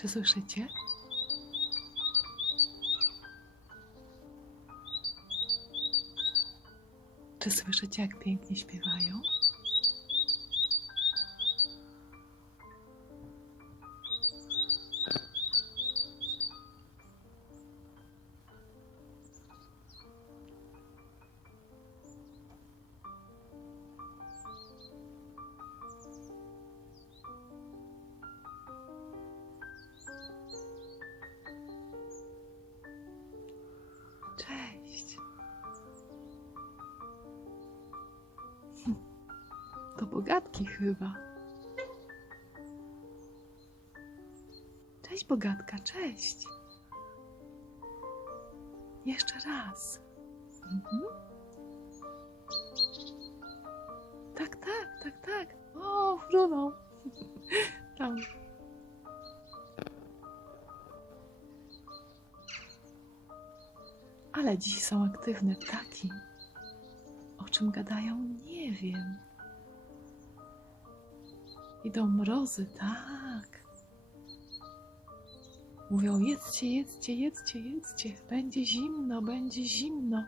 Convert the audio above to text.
Czy słyszycie? Czy słyszycie, jak pięknie śpiewają? Cześć. To Bogatki chyba. Cześć Bogatka, cześć. Jeszcze raz. Tak, tak, tak, tak. O, frunął. Tam. Ale dziś są aktywne ptaki. O czym gadają, nie wiem. Idą mrozy, tak. Mówią, jedzcie, jedzcie, jedzcie, jedzcie. Będzie zimno, będzie zimno.